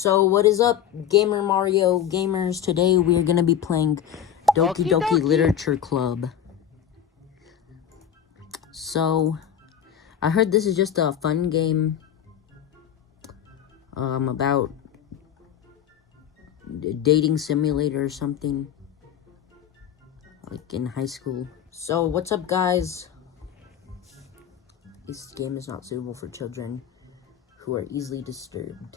So what is up, GamerMario gamers? Today we are gonna be playing Doki Literature Club. So I heard this is just a fun game about dating simulator or something, like in high school. So what's up, guys? This game is not suitable for children who are easily disturbed.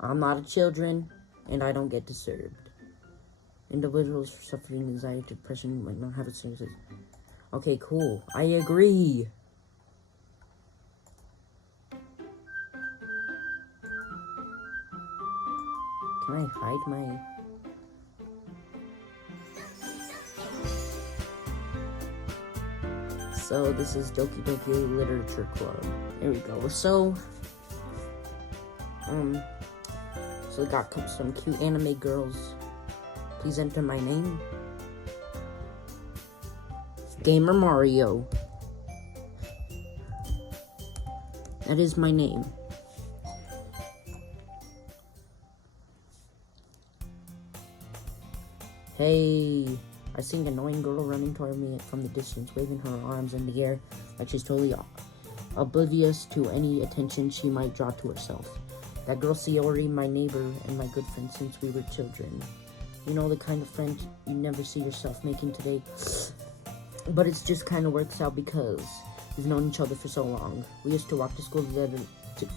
I'm not a children, and I don't get disturbed. Individuals suffering anxiety, depression might not have a serious. Okay, cool. I agree. Can I hide my... So this is Doki Literature Club. There we go. So we got some cute anime girls. Please enter my name. GamerMario. That is my name. Hey, I see an annoying girl running toward me from the distance, waving her arms in the air like she's totally oblivious to any attention she might draw to herself. That girl Sayori, my neighbor and my good friend since we were children. You know, the kind of friend you never see yourself making today. But it just kind of works out because we've known each other for so long. We used to walk to school together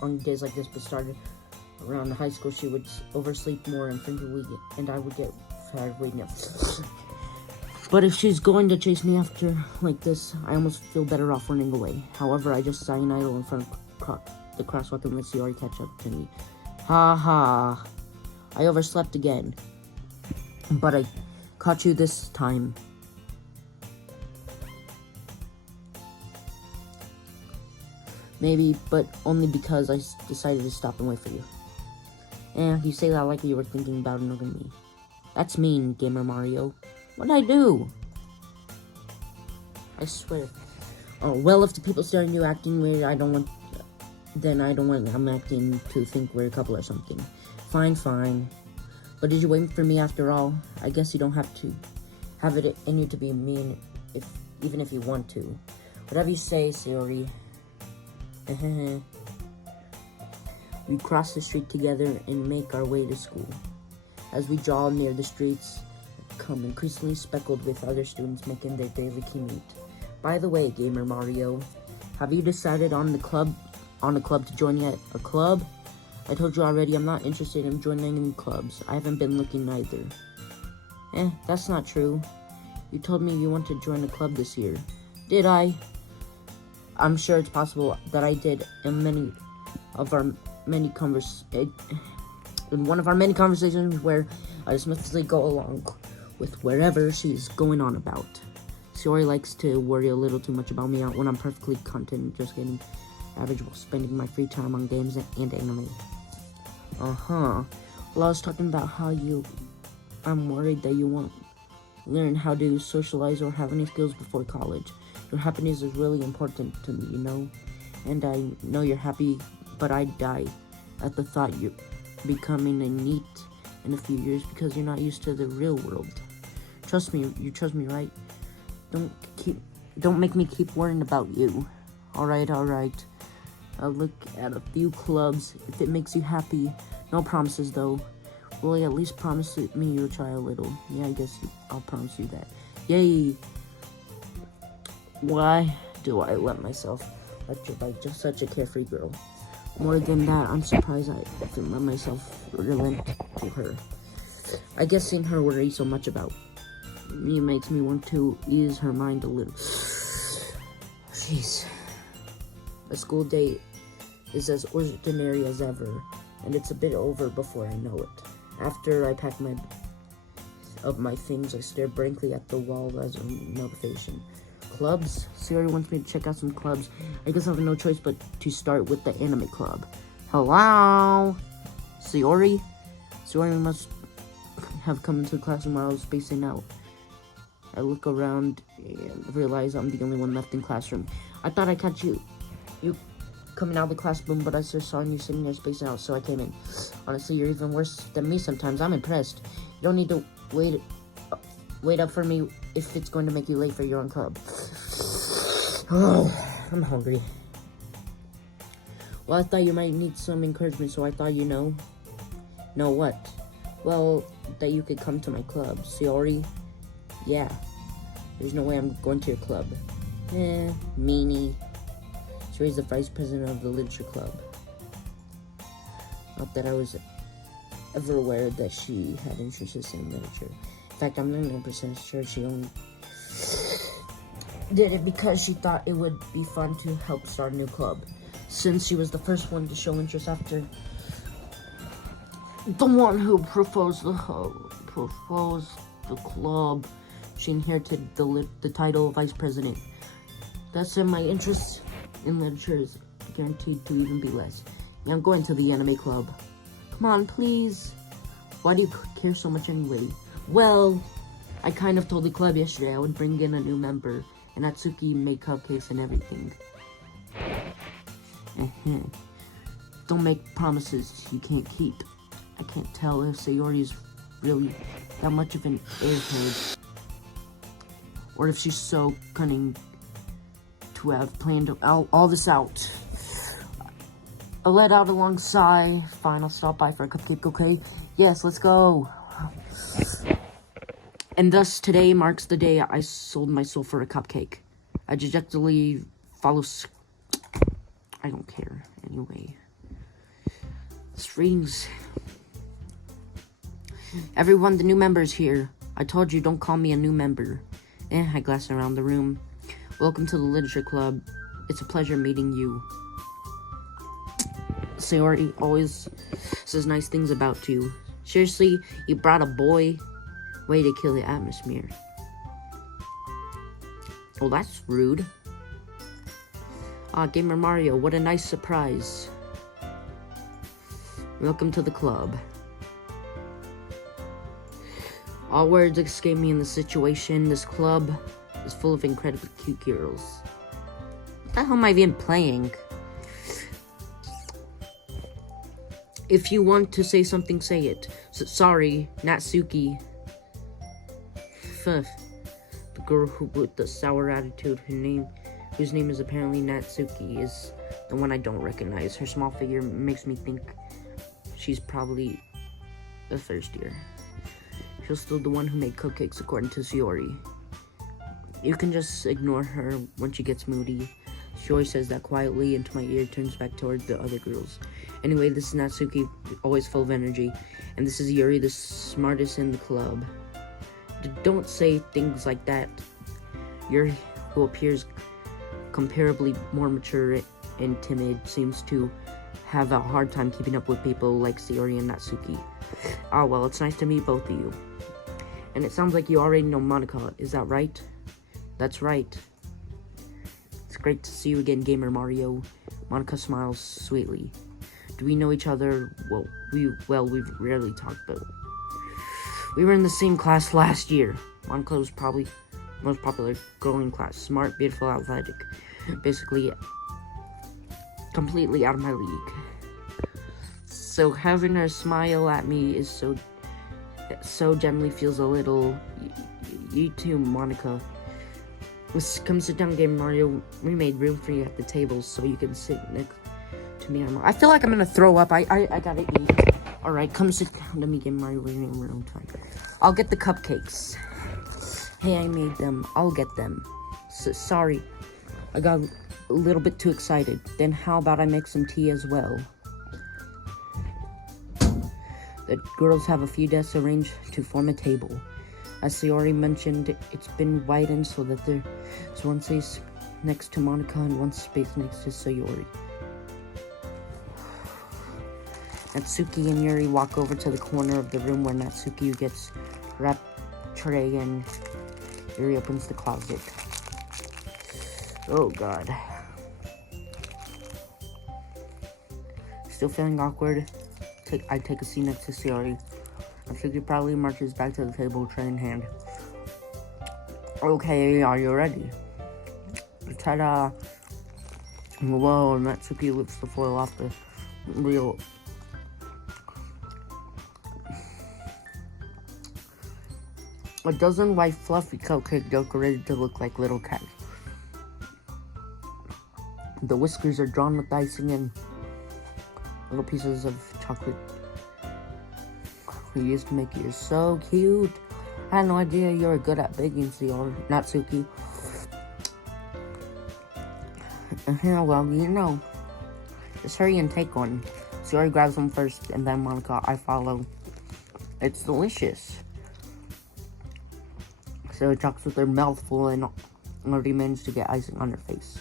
on days like this, but started around high school. She would oversleep more and and I would get tired waiting up. But if she's going to chase me after like this, I almost feel better off running away. However, I just sign idle in front of the crosswalk and let Sayori catch up to me. Ha ha. I overslept again. But I caught you this time. Maybe, but only because I decided to stop and wait for you. You say that like you were thinking about another me. That's mean, GamerMario. What'd I do? I swear. Oh, well, if the people staring at you acting weird, then I don't want I'm acting to think we're a couple or something. Fine. But did you wait for me after all? I guess you don't have to have it in you to be mean, even if you want to. Whatever you say, Sayori. We cross the street together and make our way to school. As we draw near the streets, become increasingly speckled with other students making their daily commute. By the way, GamerMario, have you decided on a club to join yet? A club? I told you already, I'm not interested in joining any clubs. I haven't been looking either. That's not true. You told me you want to join a club this year. Did I? I'm sure it's possible that I did in one of our many conversations where I dismissively go along with wherever she's going on about. Sayori likes to worry a little too much about me when I'm perfectly content, just getting average while spending my free time on games and anime. Well, I was talking about how I'm worried that you won't learn how to socialize or have any skills before college. Your happiness is really important to me, you know? And I know you're happy, but I'd die at the thought you're becoming a NEET in a few years because you're not used to the real world. Trust me, you trust me, right? Don't make me keep worrying about you. Alright. I'll look at a few clubs if it makes you happy. No promises, though. Will you at least promise me you'll try a little? Yeah, I guess I'll promise you that. Yay! Why do I let myself lectured by just such a carefree girl? More than that, I'm surprised I didn't let myself relent to her. I guess seeing her worry so much about me makes me want to ease her mind a little. Jeez. The school day is as ordinary as ever, and it's a bit over before I know it. After I pack my things, I stare blankly at the wall as a notification. Clubs? Sayori wants me to check out some clubs. I guess I have no choice but to start with the anime club. Hello? Sayori? Sayori must have come into the classroom while I was spacing out. I look around and realize I'm the only one left in classroom. I thought I caught you. coming out of the classroom, but I just saw you sitting there spacing out, so I came in. Honestly, you're even worse than me sometimes. I'm impressed. You don't need to wait up for me if it's going to make you late for your own club. Oh, I'm hungry. Well, I thought you might need some encouragement, so I thought Know what? Well, that you could come to my club. Sayori? Yeah. There's no way I'm going to your club. Meanie. Sayori's the vice president of the literature club. Not that I was ever aware that she had interests in literature. In fact, I'm 99% sure she only did it because she thought it would be fun to help start a new club. Since she was the first one to show interest after the one who proposed the club, she inherited the title of vice president. That said, my interest in literature is guaranteed to even be less. Yeah, I'm going to the anime club. Come on, please. Why do you care so much anyway? Well, I kind of told the club yesterday I would bring in a new member, and Natsuki made cupcakes and everything. Don't make promises you can't keep. I can't tell if Sayori is really that much of an airhead, or if she's so cunning to have planned all this out. I let out a long sigh. Fine, I'll stop by for a cupcake, okay? Yes, let's go. And thus, today marks the day I sold my soul for a cupcake. I dejectedly follow... I don't care. Anyway. Strings. Everyone, the new member's here. I told you, don't call me a new member. I glanced around the room. Welcome to the literature club. It's a pleasure meeting you. Sayori always says nice things about you. Seriously, you brought a boy? Way to kill the atmosphere. Oh, that's rude. GamerMario, what a nice surprise. Welcome to the club. All words escape me in the situation. This club is full of incredibly cute girls. What the hell am I even playing? If you want to say something, say it. Sorry, Natsuki. The girl with the sour attitude, whose name is apparently Natsuki, is the one I don't recognize. Her small figure makes me think she's probably a first year. She's still the one who made cupcakes, according to Sayori. You can just ignore her when she gets moody. Sayori says that quietly into my ear, turns back toward the other girls. Anyway, this is Natsuki, always full of energy, and this is Yuri, the smartest in the club. Don't say things like that. Yuri, who appears comparably more mature and timid, seems to have a hard time keeping up with people like Sayori and Natsuki. Well, it's nice to meet both of you. And it sounds like you already know Monica, is that right? That's right. It's great to see you again, GamerMario. Monica smiles sweetly. Do we know each other? Well, we've rarely talked, but we were in the same class last year. Monica was probably the most popular girl in class. Smart, beautiful, athletic. Basically, completely out of my league. So having her smile at me is so gently feels a little... You too, Monica. Come sit down, GamerMario. We made room for you at the table so you can sit next to me. I feel like I'm gonna throw up. I gotta eat. Alright, come sit down to me, GamerMario. We're in room time. I'll get the cupcakes. Hey, I made them. I'll get them. Sorry. I got a little bit too excited. Then how about I make some tea as well? The girls have a few desks arranged to form a table. As Sayori mentioned, it's been widened so that there's one space next to Monica and one space next to Sayori. Natsuki and Yuri walk over to the corner of the room where Natsuki gets wrapped tray and Yuri opens the closet. Oh god. Still feeling awkward? I take a seat next to Sayori. Natsuki proudly marches back to the table, tray in hand. Okay, are you ready? Ta-da! Whoa, Natsuki lifts the foil off the real. A dozen white fluffy cupcake decorated to look like little cats. The whiskers are drawn with icing and little pieces of chocolate we used to make you so cute. I had no idea you were good at baking, Natsuki. Yeah, well, you know. Just hurry and take one. Sayori grabs one first, and then Monica, I follow. It's delicious. Sayori talks with her mouth full and already managed to get icing on her face.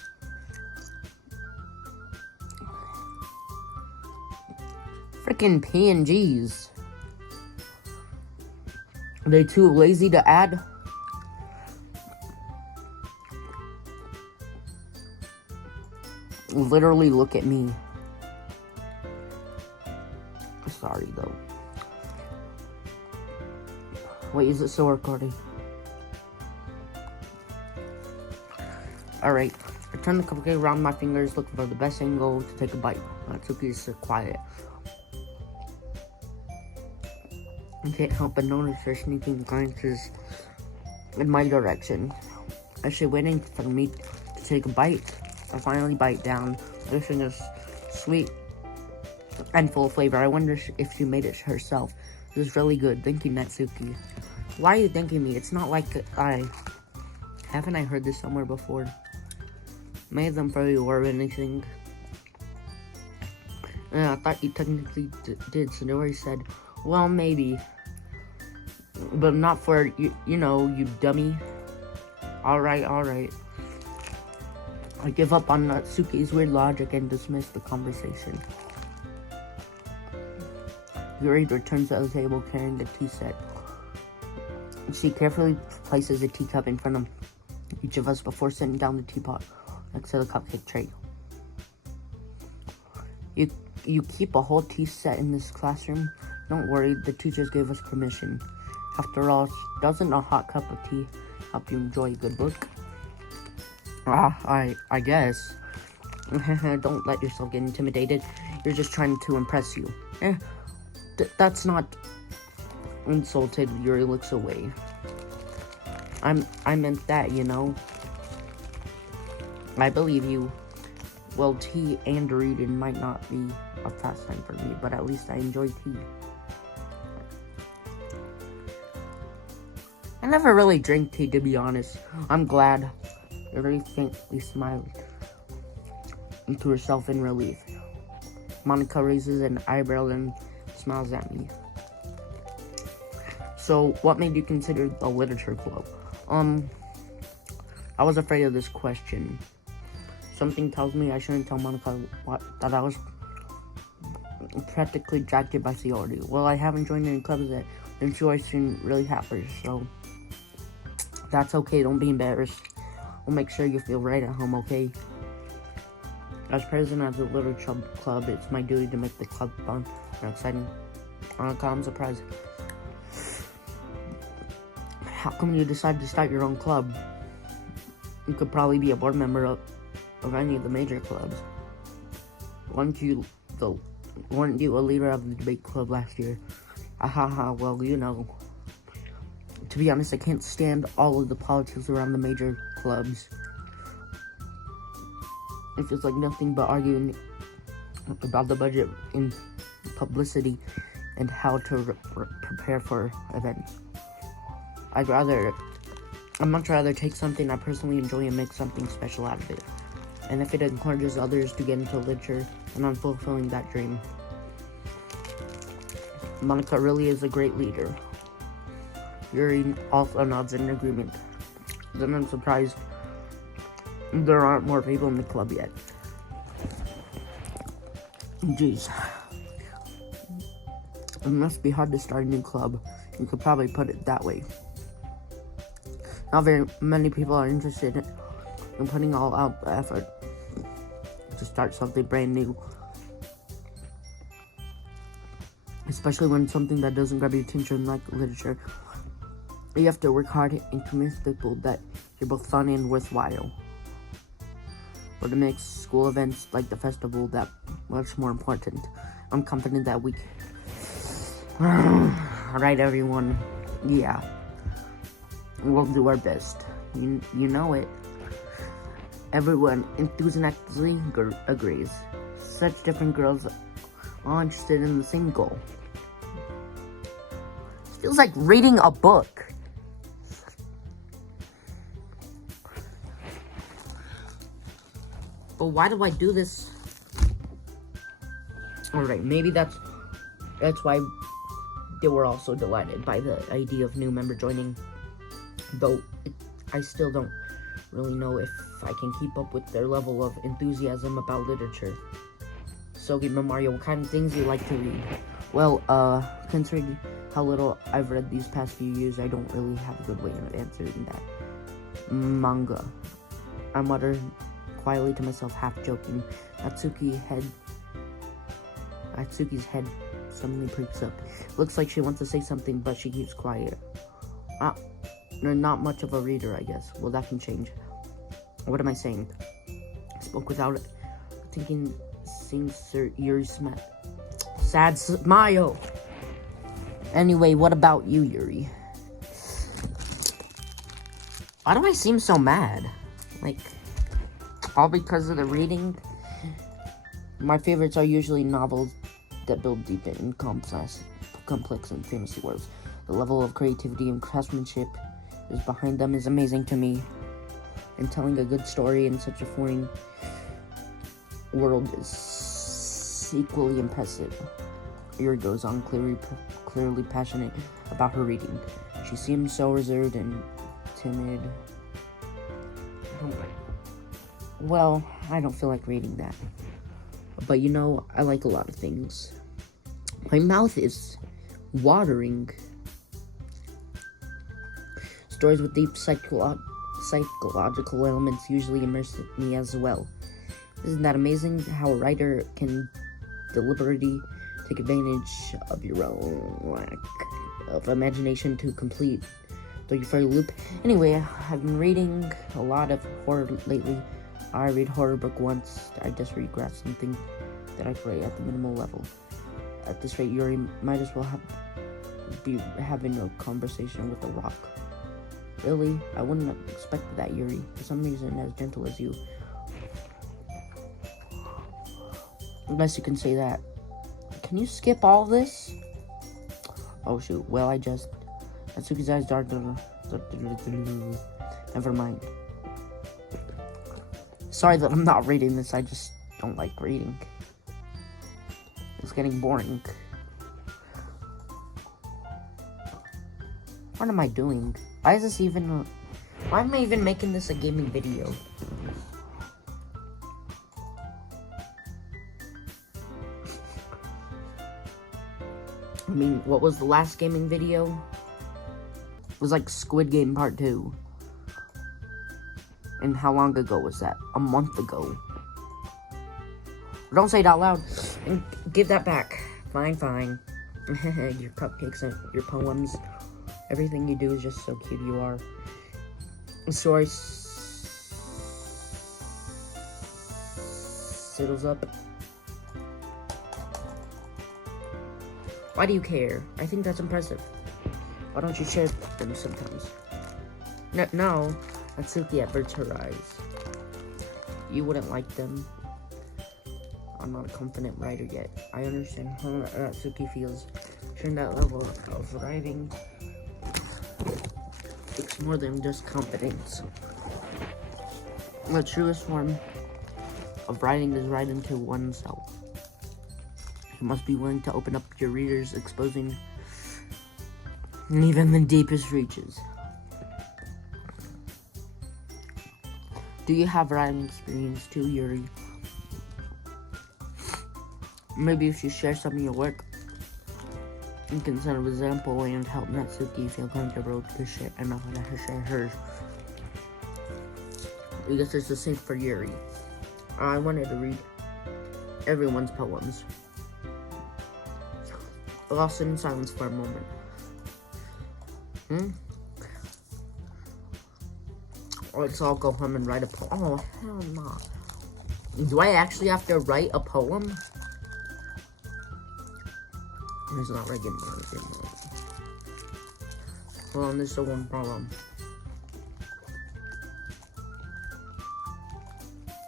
Frickin' PNGs. Are they too lazy to add? Literally look at me. Sorry though. Wait, is it still recording? Alright. I turn the cupcake around my fingers, looking for the best angle to take a bite. Natsuki is quiet. I can't help but notice her sneaking glances in my direction. As she waiting for me to take a bite, I finally bite down. This thing is sweet and full of flavor. I wonder if she made it herself. It was really good. Thank you, Natsuki. Why are you thanking me? It's not like haven't I heard this somewhere before? Made them for you or anything. Yeah, I thought you technically did. Sonori said, well, maybe. But not for, you know, you dummy. Alright. I give up on Natsuki's weird logic and dismiss the conversation. Yuri returns to the table carrying the tea set. She carefully places a teacup in front of each of us before setting down the teapot next to the cupcake tray. You keep a whole tea set in this classroom? Don't worry, the teachers gave us permission. After all, doesn't a hot cup of tea help you enjoy a good book? I guess. Don't let yourself get intimidated. You're just trying to impress you. That's not insulted. Yuri looks away. I meant that, you know. I believe you. Well, tea and reading might not be a pastime for me, but at least I enjoy tea. I never really drink tea, to be honest. I'm glad. Yuri faintly smiled to herself in relief. Monica raises an eyebrow and smiles at me. So, what made you consider the literature club? I was afraid of this question. Something tells me I shouldn't tell Monica that I was practically attracted by Sayori. Well, I haven't joined any clubs yet, and Sayori seemed really happy, so that's okay, don't be embarrassed. We'll make sure you feel right at home, okay? As president of the literature club, it's my duty to make the club fun and exciting. I'm surprised. How come you decided to start your own club? You could probably be a board member of any of the major clubs. Weren't you a leader of the debate club last year? Well, you know. To be honest, I can't stand all of the politics around the major clubs. It's just like nothing but arguing about the budget and publicity and how to prepare for events. I'd much rather take something I personally enjoy and make something special out of it. And if it encourages others to get into literature, then I'm fulfilling that dream. Monica really is a great leader. Yuri also nods in agreement. Then I'm surprised there aren't more people in the club yet. Jeez. It must be hard to start a new club. You could probably put it that way. Not very many people are interested in putting all out the effort to start something brand new. Especially when it's something that doesn't grab your attention like literature. You have to work hard and convince people that you're both fun and worthwhile. or to make school events like the festival that much more important. I'm confident that we alright, everyone. Yeah. We'll do our best. You know it. Everyone enthusiastically agrees. Such different girls all interested in the same goal. Feels like reading a book. But why do I do this? Alright, maybe that's why they were also delighted by the idea of new member joining. Though I still don't really know if I can keep up with their level of enthusiasm about literature. So, GamerMario, what kind of things do you like to read? Well, considering how little I've read these past few years, I don't really have a good way of answering that. Manga. I muttered quietly to myself, half joking. Natsuki's head suddenly perks up. Looks like she wants to say something, but she keeps quiet. Not much of a reader, I guess. Well, that can change. What am I saying? I spoke without thinking, seeing Sir Yuri's sad smile. Anyway, what about you, Yuri? Why do I seem so mad? Like, all because of the reading? My favorites are usually novels that build deep in complex and fantasy worlds. The level of creativity and craftsmanship is behind them is amazing to me. And telling a good story in such a foreign world is equally impressive. Yuri goes on, clearly passionate about her reading. She seems so reserved and timid. Well, I don't feel like reading that. But you know, I like a lot of things. My mouth is watering. Stories with deep psychological elements usually immerse me as well. Isn't that amazing how a writer can deliberately take advantage of your own lack of imagination to complete the fairy loop? Anyway, I've been reading a lot of horror lately. I read horror book once. I just regret something that I create at the minimal level. At this rate, Yuri might as well be having a conversation with a rock. Really? I wouldn't have expected that, Yuri. For some reason, as gentle as you. Unless you can say that. Can you skip all this? Oh shoot, well I just... Natsuki's eyes darted. Never mind. Sorry that I'm not reading this, I just don't like reading. It's getting boring. What am I doing? Why is this even... Why am I even making this a gaming video? I mean, what was the last gaming video? It was like Squid Game Part 2. And how long ago was that? A month ago. Don't say it out loud. And give that back. Fine. Your cupcakes and your poems. Everything you do is just so cute. You are. Story settles up. Why do you care? I think that's impressive. Why don't you share them sometimes? No. Natsuki averts her eyes. You wouldn't like them. I'm not a confident writer yet. I understand how Natsuki feels. Sharing that level of writing takes more than just confidence. The truest form of writing is writing to oneself. You must be willing to open up your readers, exposing even the deepest reaches. Do you have writing experience too, Yuri? Maybe if you share some of your work, you can set an example and help Natsuki feel comfortable to share enough to share hers. I guess it's the same for Yuri. I wanted to read everyone's poems. Lost in silence for a moment. Let's all go home and write a poem. Oh, hell no. Do I actually have to write a poem? It's not right. Hold on, there's still one problem.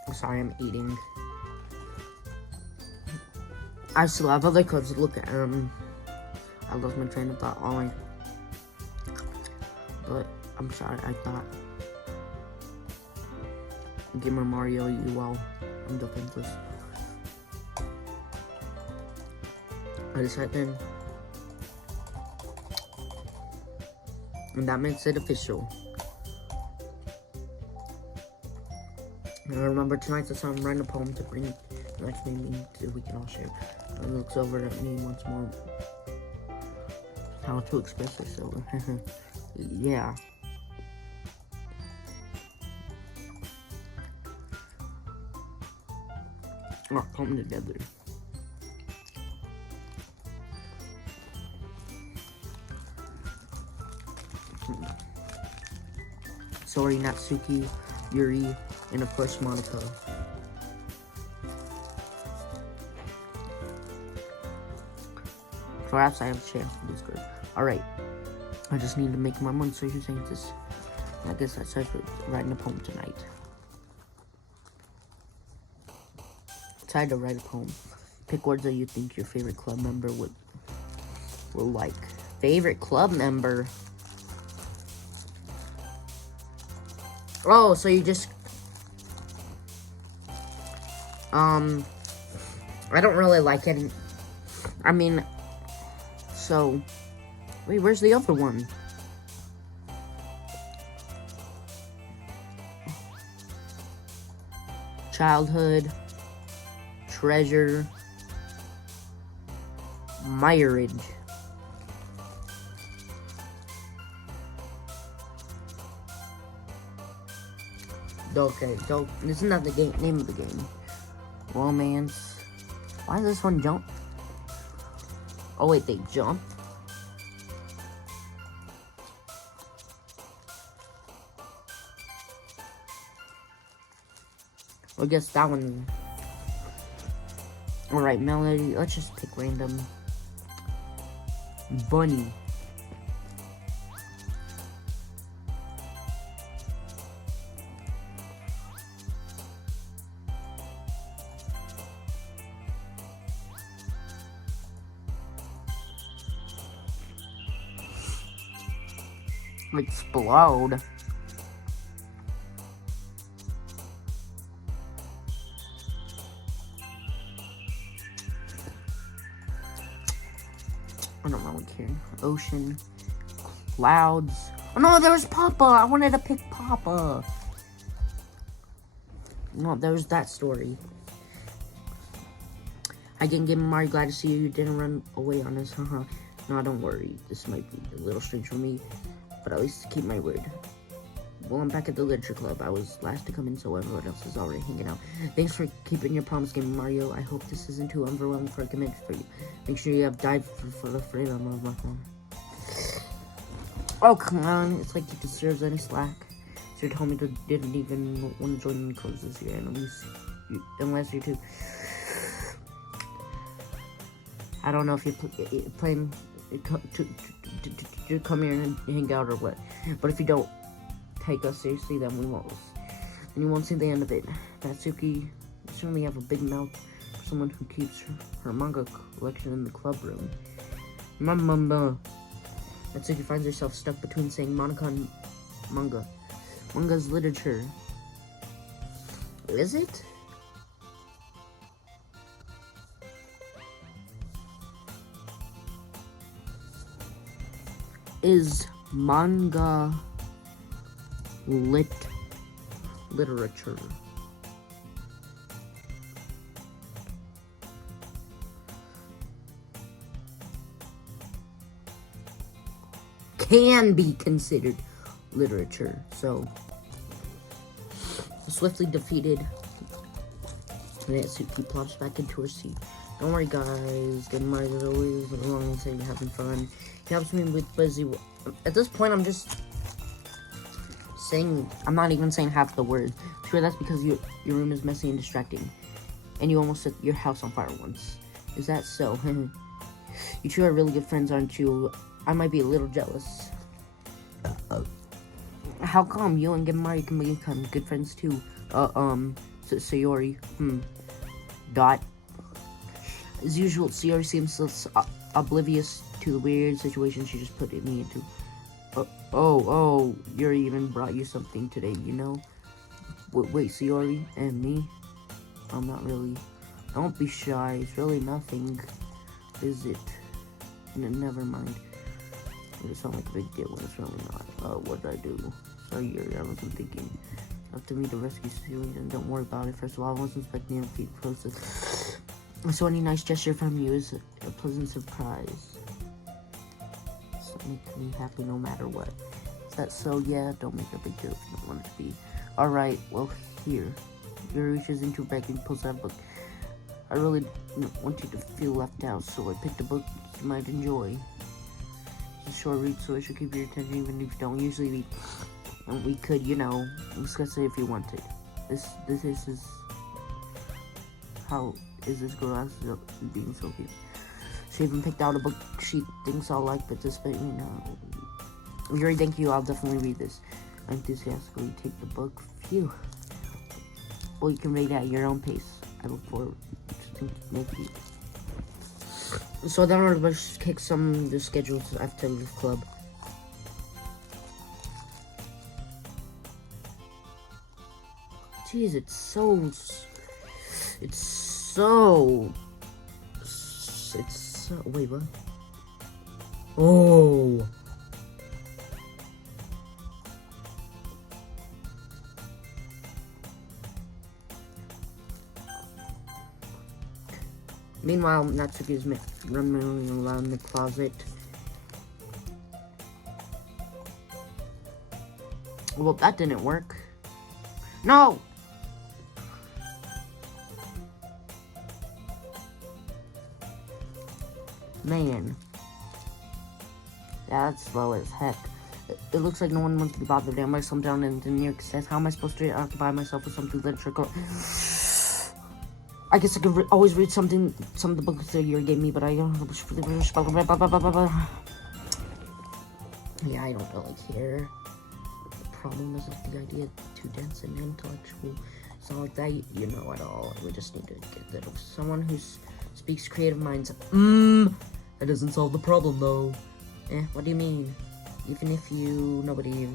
I'm sorry, I'm eating. I still have other clips to look at. I lost my train of thought. But I'm sorry. I thought GamerMario, you well. I'm defenseless. I just typed in, and that makes it official. And I remember tonight's the I'm writing a poem to bring the next meeting so we can all share. And looks over at me once more. How to express yourself. Yeah. Our poem together. Sorry, Natsuki, Yuri, and of course Monica. Perhaps I have a chance to this girl. Alright. I just need to make my money, so you're saying this. I guess I started writing a poem tonight. Tried to write a poem. Pick words that you think your favorite club member will like. Favorite club member? Oh, so you just... I don't really like any... I mean... So... Wait, where's the other one? Childhood. Treasure. Marriage. Okay, so this is not the name of the game. Romance. Why does this one jump? Oh wait, they jump? I guess that one. Alright, melody. Let's just pick random. Bunny. Explode. I don't know what's here. Ocean. Clouds. Oh no, there was Papa. I wanted to pick Papa. No, there was that story. Again, GamerMario, glad to see you. You didn't run away on us. Haha. No, don't worry. This might be a little strange for me, but at least keep my word. Well, I'm back at the literature club. I was last to come in, so everyone else is already hanging out. Thanks for keeping your promise, GamerMario. I hope this isn't too overwhelming for a commitment for you. Make sure you have dive for the freedom of my phone. Oh, come on. It's like you deserve any slack. So you told me you didn't even want to join any clubs this year, unless you two. I don't know if you're planning to come here and hang out or what. But if you don't take us seriously, then we won't. And you won't see the end of it. Natsuki, you certainly have a big mouth for someone who keeps her manga collection in the club room. Mamba. Natsuki finds herself stuck between saying Monica and manga. Manga's literature. Is it? Is manga literature? Can be considered literature. So swiftly defeated, Natsuki plops back into her seat. Don't worry, guys. GamerMario is always along and saying you're having fun. He helps me with busy. At this point, I'm just I'm not even saying half the words. Sure, that's because your room is messy and distracting. And you almost set your house on fire once. Is that so? You two are really good friends, aren't you? I might be a little jealous. How come you and GamerMario can become good friends too? Sayori. Dot. As usual, Sayori seems oblivious to the weird situation she just put me into. Oh, Yuri even brought you something today, you know? Wait, Sayori and me? I'm not really. Don't be shy, it's really nothing, is it? Never mind. It sounds like a big deal when it's really not. What did I do? Sorry, Yuri, I wasn't thinking. Up to me to rescue Sayori, and don't worry about it. First of all, I wasn't expecting you to be close. So any nice gesture from you is a pleasant surprise. So make me happy no matter what. Is that so? Yeah, don't make a big deal if you don't want it to be. Alright, well, here. Yuri reaches into her bag and pulls out a book. I really don't want you to feel left out, so I picked a book you might enjoy. It's a short read, so it should keep your attention even if you don't usually read. And we could, discuss it if you wanted. This is how is this girl being so cute. She even picked out a book she thinks I'll like, but despite me now. Yuri, thank you, I'll definitely read this. I enthusiastically take the book. Phew. Well, you can read at your own pace. I look forward to making it. So then we're going to kick some of the schedules after the club. Jeez, it's so wait, what? Oh. Meanwhile, Natsuki is running around the closet. Well, that didn't work. No! Man. Yeah, that's slow as heck. It looks like no one wants to be bothered. I'm some down and the New York says, how am I supposed to occupy myself with something literature? I guess I could always read some of the books that you gave me, but I don't. Yeah, I don't really care. The problem is that the idea too dense and intellectual. It's not like that, at all. We just need to get rid of someone who speaks creative minds. That doesn't solve the problem, though. What do you mean? Even if nobody.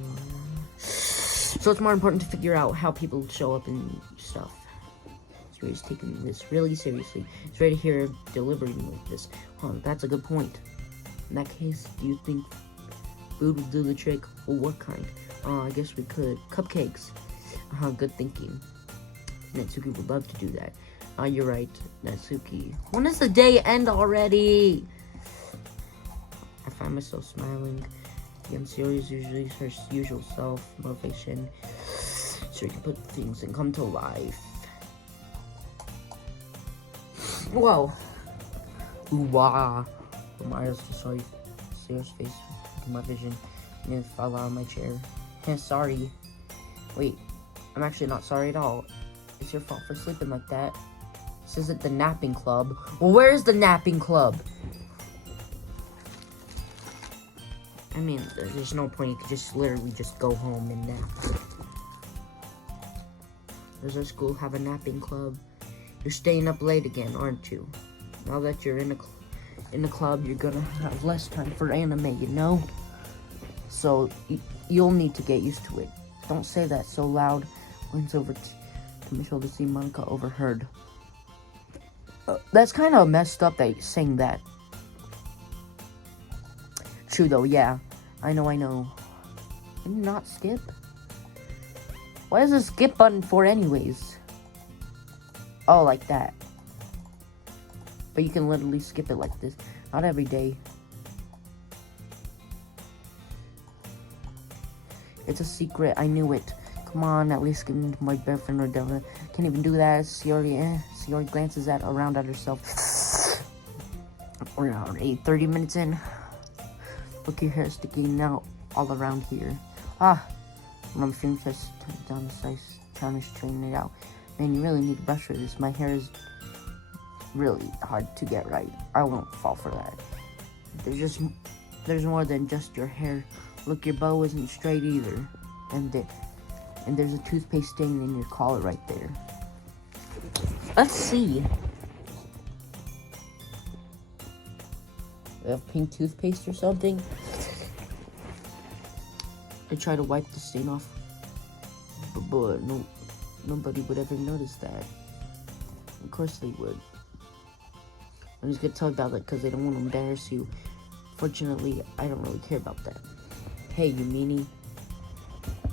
So it's more important to figure out how people show up and stuff. He's taking this really seriously. He's ready to hear delivering like this. That's a good point. In that case, do you think food will do the trick? Well, what kind? I guess we could. Cupcakes. Good thinking. Natsuki would love to do that. You're right, Natsuki. When does the day end already? I find myself smiling. Again, Sayori is usually her usual self. Motivation. So you can put things and come to life. Whoa. Ooh-wah. My eyes saw Sayori's face in my vision and it fell out of my chair. Sorry. Wait, I'm actually not sorry at all. It's your fault for sleeping like that. This isn't the napping club. Well, where's the napping club? I mean, there's no point. You could just literally just go home and nap. Does our school have a napping club? You're staying up late again, aren't you? Now that you're in the club, you're gonna have less time for anime, So you'll need to get used to it. Don't say that so loud. Leans over to Michelle to see Monica overheard. That's kind of messed up that he's saying that. True though, yeah. I know. Can you not skip? What is the skip button for anyways? Oh, like that. But you can literally skip it like this. Not every day. It's a secret. I knew it. Come on, at least give me my boyfriend or Della. Can't even do that. Sayori glances around at herself. We're already 30 minutes in. Look, your hair sticking out all around here. When I'm feeling stressed, down the size, trying to straighten it out. Man, you really need to brush for this. My hair is really hard to get right. I won't fall for that. There's more than just your hair. Look, your bow isn't straight either. And there's a toothpaste stain in your collar right there. Let's see. We have pink toothpaste or something. I try to wipe the stain off, but nobody would ever notice that. Of course they would. I'm just gonna tell you about that because they don't want to embarrass you. Fortunately, I don't really care about that. Hey, you meanie.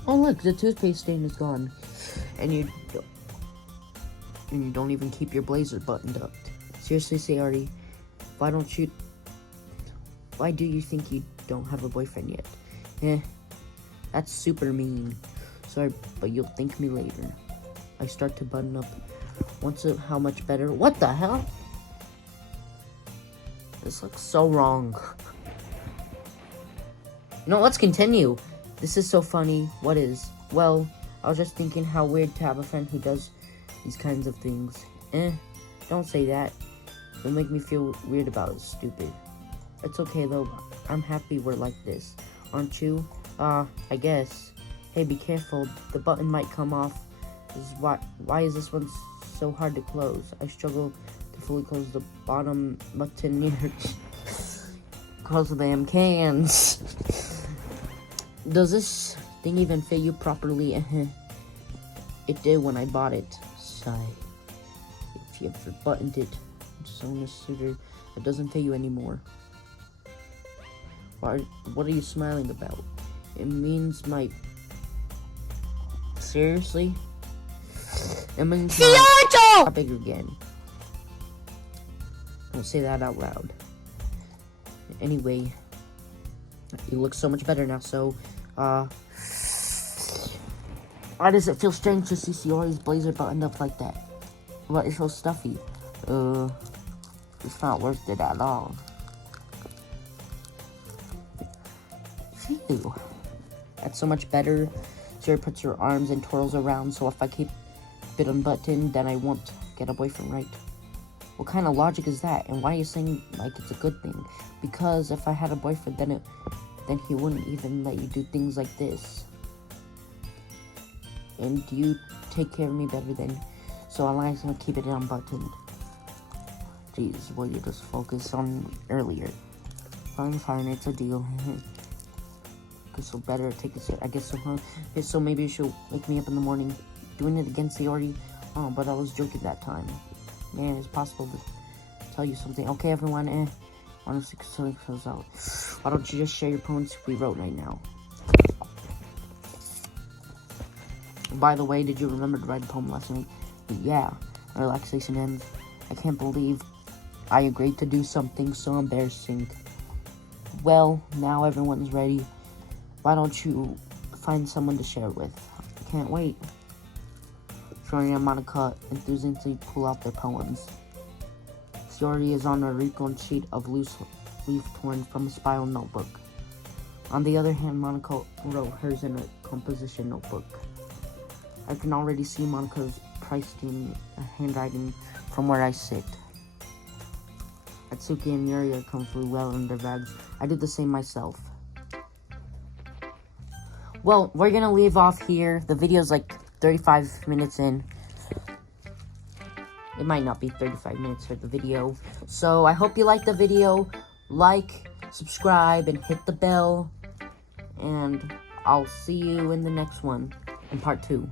Oh look, the toothpaste stain is gone. And you don't even keep your blazer buttoned up. Seriously, Sayori, why do you think you don't have a boyfriend yet? That's super mean. Sorry, but you'll thank me later. I start to button up. How much better? What the hell? This looks so wrong. No, let's continue. This is so funny. What is? Well, I was just thinking how weird to have a friend who does these kinds of things. Don't say that. It'll make me feel weird about it, stupid. It's okay though. I'm happy we're like this. Aren't you? I guess. Hey, be careful. The button might come off. Why is this one so hard to close? I struggle to fully close the bottom button near close the damn cans. Does this thing even fit you properly? It did when I bought it. Sigh. If you ever buttoned it, so in a suitor, it doesn't fit you anymore. What are you smiling about? It means my... Seriously? It means my topic again. Don't say that out loud. Anyway, you look so much better now, so, why does it feel strange to see Sayori's blazer buttoned up like that? Well, it's so stuffy. It's not worth it at all. Phew. That's so much better. Sayori puts her arms and twirls around, so if I keep it unbuttoned, then I won't get a boyfriend, right? What kind of logic is that? And why are you saying like it's a good thing? Because if I had a boyfriend, then he wouldn't even let you do things like this. And you take care of me better than, so I'm not gonna keep it unbuttoned. Jeez, will you just focus on earlier? Fine, it's a deal. So better take it. I guess so, huh? Okay, so maybe you should wake me up in the morning. Doing it against Sayori. Oh, but I was joking that time. Man, it's possible to tell you something. Okay, everyone. Honestly, something comes out. Why don't you just share your poems we wrote right now? By the way, did you remember to write a poem last night? Yeah. Relaxation ends. I can't believe I agreed to do something so embarrassing. Well, now everyone's ready. Why don't you find someone to share with? I can't wait. Sayori and Monica enthusiastically pull out their poems. Sayori is on a wrinkled sheet of loose leaf torn from a spiral notebook. On the other hand, Monica wrote hers in a composition notebook. I can already see Monica's pristine handwriting from where I sit. Atsuki and Yuri are comfortably well in their bags. I did the same myself. Well, we're gonna leave off here. The video's like 35 minutes in. It might not be 35 minutes for the video. So I hope you liked the video. Like, subscribe, and hit the bell. And I'll see you in the next one, in part 2.